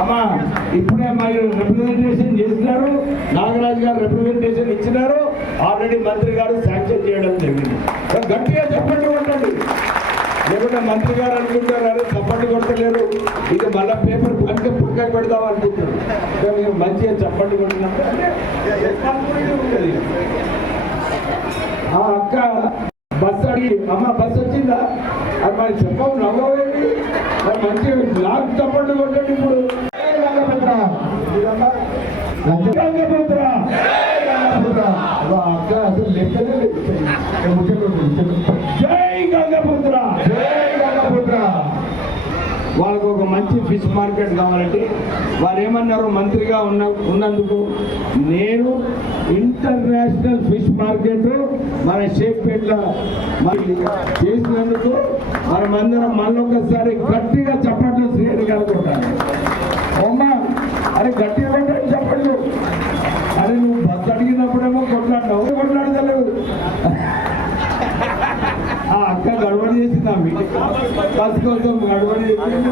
అమ్మా ఇప్పుడే మీరు రిప్రజెంటేషన్ చేసినారు, నాగరాజు గారు రిప్రజెంటేషన్ ఇచ్చినారు, ఆల్రెడీ మంత్రి గారు శాంక్షన్ చేయడం జరిగింది. గట్టిగా చెప్పండి కొట్టండి, లేకుంటే మంత్రి గారు అనుకుంటారు అదే చప్పట్లు కొట్టలేరు, ఇది మళ్ళీ పేపర్ పక్కకు పెడదాం అనుకుంటారు. మీరు మంచిగా చప్పట్లు కొట్టినప్పుడు ఉంటుంది. ఆ అక్క బస్సు అడిగి అమ్మ బస్సు వచ్చిందా అది మరి చెప్పవు, నవ్వేది మంచిగా నాకు చప్పట్లు కొట్టండి. ఇప్పుడు అక్క అసలు లెక్కనే జై గంగపుత్ర, జై గంగపుత్ర. వాళ్ళకు ఒక మంచి ఫిష్ మార్కెట్ కావాలంటే వారు ఏమన్నారు, మంత్రిగా ఉన్నందుకు నేను ఇంటర్నేషనల్ ఫిష్ మార్కెట్ మన షేక్పేట్ల చేసినందుకు మనమందరం మళ్ళొకసారి గట్టిగా చప్పట్లు శ్రేణి కలుగుతాను. అమ్మా అరే గట్టిగా కొట్టండి చప్పట్లు. అరే నువ్వు బస్సు అడిగినప్పుడేమో కొట్లాడినావు, కొట్లాడతలేవు. ఆ అక్క గడబడి చేసింది, బస్ కోసం గడబడి చేసింది.